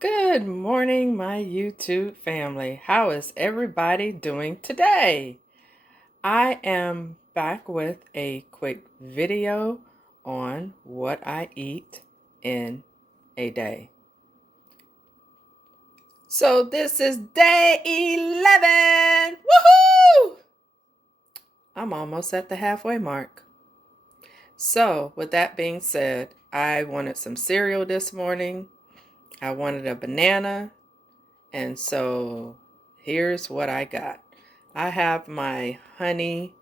Good morning, my YouTube family. How is everybody doing today? I am back with a quick video on what I eat in a day. So this is day 11. Woohoo! I'm almost at the halfway mark. So with that being said, I wanted some cereal this morning. I wanted a banana. And so here's what I got. I have my honey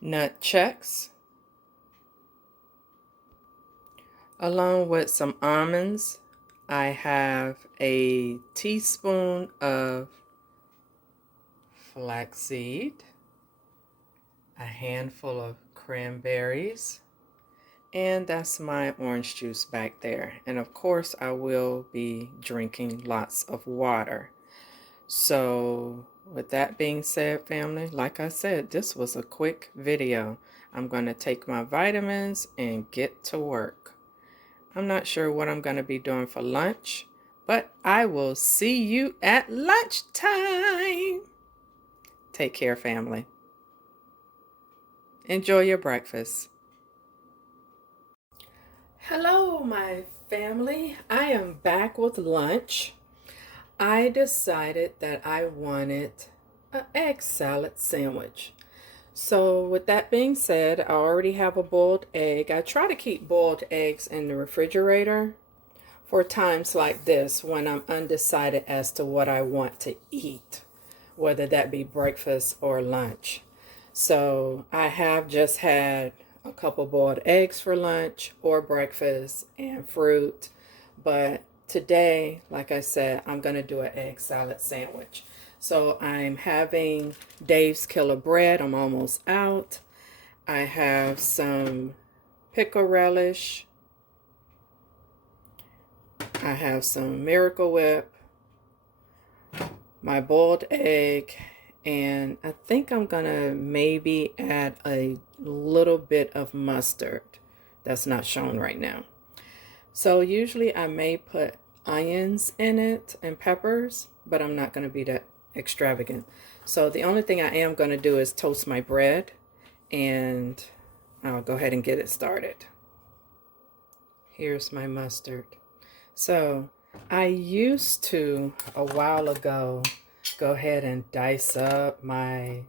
nut checks along with some almonds. I have a teaspoon of flaxseed, a handful of cranberries, and that's my orange juice back there. And of course, I will be drinking lots of water. So with that being said, family, like I said, this was a quick video. I'm going to take my vitamins and get to work. I'm not sure what I'm going to be doing for lunch, but I will see you at lunchtime. Take care, family. Enjoy your breakfast. Hello, my family. I am back with lunch. I decided that I wanted an egg salad sandwich. So with that being said, I already have a boiled egg. I try to keep boiled eggs in the refrigerator for times like this when I'm undecided as to what I want to eat, whether that be breakfast or lunch. So I have just had a couple boiled eggs for lunch or breakfast and fruit, but today, like I said, I'm going to do an egg salad sandwich. So I'm having Dave's Killer Bread. I'm almost out. I have some pickle relish. I have some Miracle Whip, my boiled egg, and I think I'm going to maybe add a little bit of mustard. That's not shown right now. So usually I may put onions in it and peppers, but I'm not going to be that extravagant. So the only thing I am going to do is toast my bread, and I'll go ahead and get it started. Here's my mustard. So I used to, a while ago, go ahead and dice up my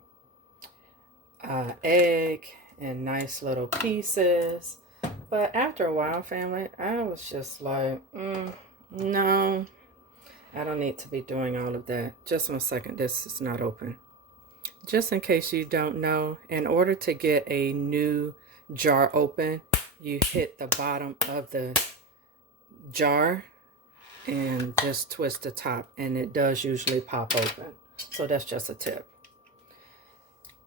egg in nice little pieces. But after a while, family, I was just like, no, I don't need to be doing all of that. Just 1 second, this is not open. Just in case you don't know, in order to get a new jar open, you hit the bottom of the jar and just twist the top, and it does usually pop open. So that's just a tip.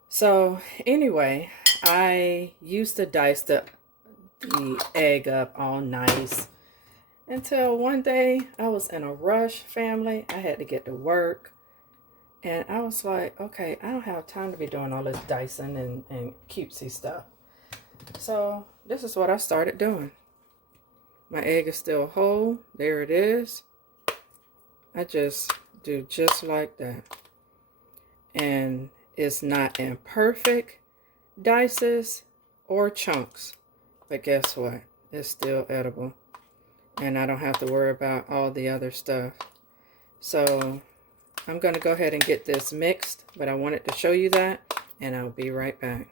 So anyway, I used to dice the egg up all nice until one day I was in a rush, family. I had to get to work, and I was like, okay, I don't have time to be doing all this dicing and cutesy stuff. So this is what I started doing. My egg is still whole. There it is. I just do just like that. And it's not in perfect dices or chunks, but guess what? It's still edible. And I don't have to worry about all the other stuff. So I'm going to go ahead and get this mixed, but I wanted to show you that, and I'll be right back.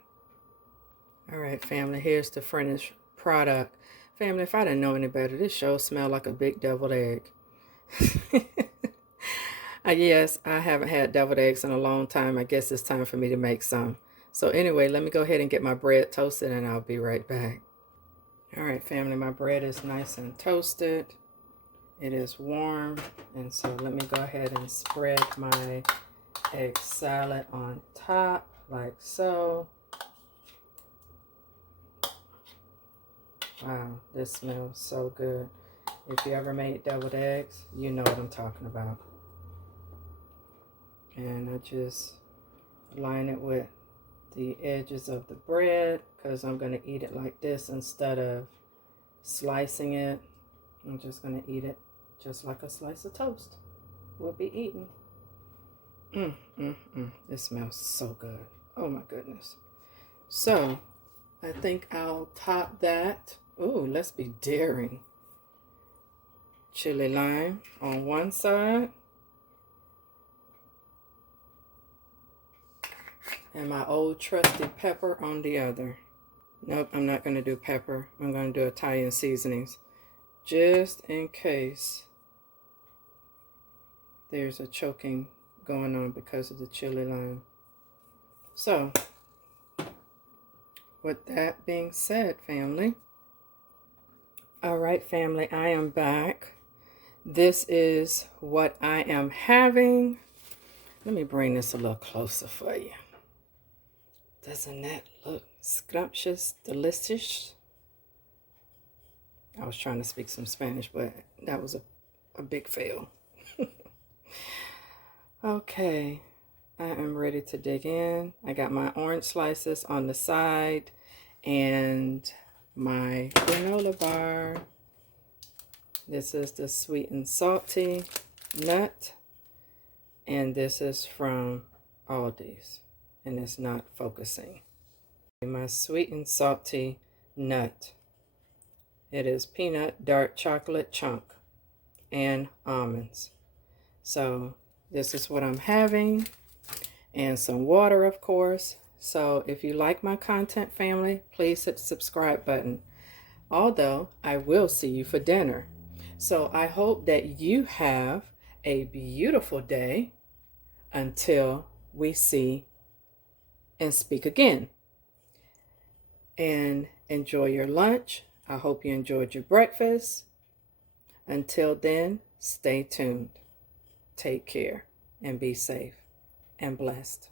All right, family, here's the finished product. Family, if I didn't know any better, this sure smelled like a big deviled egg. Yes, I haven't had deviled eggs in a long time. I guess it's time for me to make some. So anyway, let me go ahead and get my bread toasted, and I'll be right back. All right, family, my bread is nice and toasted. It is warm, and so let me go ahead and spread my egg salad on top like so. Wow, this smells so good. If you ever made deviled eggs, you know what I'm talking about. And I just line it with the edges of the bread because I'm going to eat it like this instead of slicing it. I'm just going to eat it just like a slice of toast will be eaten. It smells so good. Oh my goodness. So I think I'll top that. Ooh, let's be daring. Chili lime on one side. And my old trusty pepper on the other. Nope, I'm not going to do pepper. I'm going to do Italian seasonings. Just in case there's a choking going on because of the chili lime. So, with that being said, family. All right, family, I am back. This is what I am having. Let me bring this a little closer for you. Doesn't that look scrumptious, delicious? I was trying to speak some Spanish, but that was a big fail. Okay, I am ready to dig in. I got my orange slices on the side and my granola bar. This is the sweet and salty nut, and this is from Aldi's, and it's not focusing. My sweet and salty nut. It is peanut dark chocolate chunk and almonds. So this is what I'm having, and some water, of course. So if you like my content, family, please hit the subscribe button. Although I will see you for dinner. So I hope that you have a beautiful day until we see and speak again. And enjoy your lunch. I hope you enjoyed your breakfast. Until then, stay tuned. Take care and be safe and blessed.